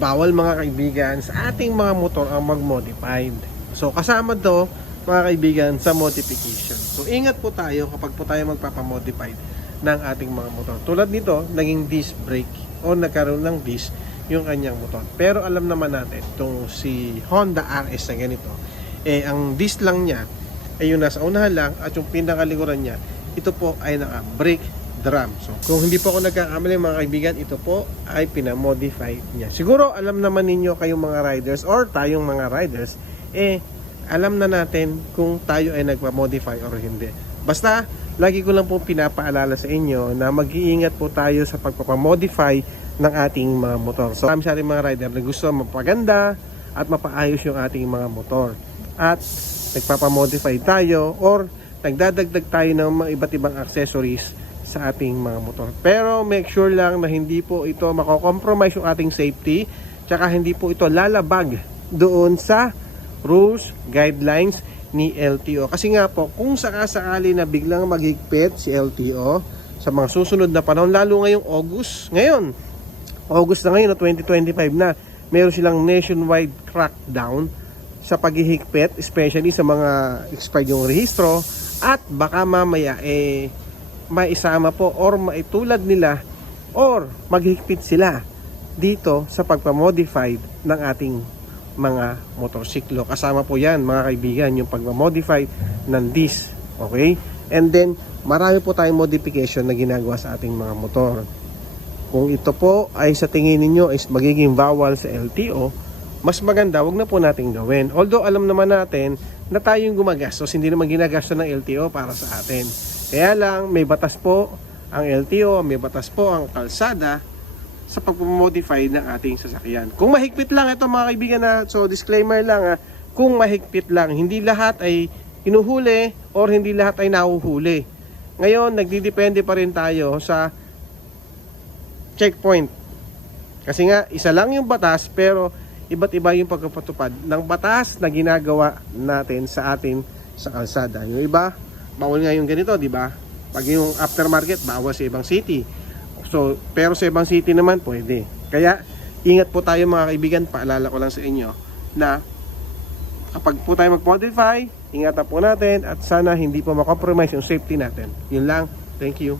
bawal mga kaibigan sa ating mga motor ang mag-modified. So kasama to mga kaibigan sa modification. So ingat po tayo kapag po tayo magpapamodified ng ating mga motor. Tulad nito, naging disc brake o nagkaroon ng disc yung kanyang motor. Pero alam naman natin, itong si Honda RS na ganito, eh ang disc lang niya ay yung nasa unahan lang at yung pinakalikuran niya, ito po ay naka-brake drum. So, kung hindi po ako nagkakamali mga kaibigan, ito po ay pinamodify niya. Siguro alam naman ninyo kayong mga riders or tayong mga riders, eh, alam na natin kung tayo ay nagpa-modify or hindi. Basta, lagi ko lang po pinapaalala sa inyo na mag-iingat po tayo sa pagpapamodify ng ating mga motor. So, kami sa ating mga rider na gusto mapaganda at mapaayos yung ating mga motor. At nagpapamodify tayo or nagdadagdag tayo ng mga iba't ibang accessories sa ating mga motor. Pero make sure lang na hindi po ito mako-compromise yung ating safety tsaka hindi po ito lalabag doon sa rules, guidelines ni LTO. Kasi nga po, kung sakasakali na biglang maghigpit si LTO sa mga susunod na panahon, lalo ngayong August, ngayon, August na ngayon, no, 2025 na, meron silang nationwide crackdown sa paghihigpit, especially sa mga expired yung rehistro, at baka mamaya, eh, maisama po or maitulad nila or maghigpit sila dito sa pagpamodified ng ating mga motorsiklo. Kasama po yan mga kaibigan yung pagmamodify ng disc. Okay? And then, marami po tayong modification na ginagawa sa ating mga motor. Kung ito po ay sa tingin ninyo is magiging bawal sa LTO, mas maganda, wag na po natin gawin. Although alam naman natin na tayong gumagastos, hindi naman ginagastos ng LTO para sa atin. Kaya lang, may batas po ang LTO, may batas po ang kalsada sa pagmamodify ng ating sasakyan. Kung mahigpit lang ito mga kaibigan na, so disclaimer lang ha, kung mahigpit lang, hindi lahat ay hinuhuli or hindi lahat ay nahuhuli. Ngayon, nagdidepende pa rin tayo sa checkpoint. Kasi nga, isa lang yung batas pero iba't iba yung pagpapatupad ng batas na ginagawa natin sa atin sa kalsada. Yung iba, bawal nga yung ganito, di ba? Pag yung aftermarket, bawal sa ibang city. So, pero sa ibang city naman, pwede. Kaya, ingat po tayo mga kaibigan. Paalala ko lang sa inyo na kapag po tayo mag-modify, ingatan po natin at sana hindi po makompromise yung safety natin. Yun lang. Thank you.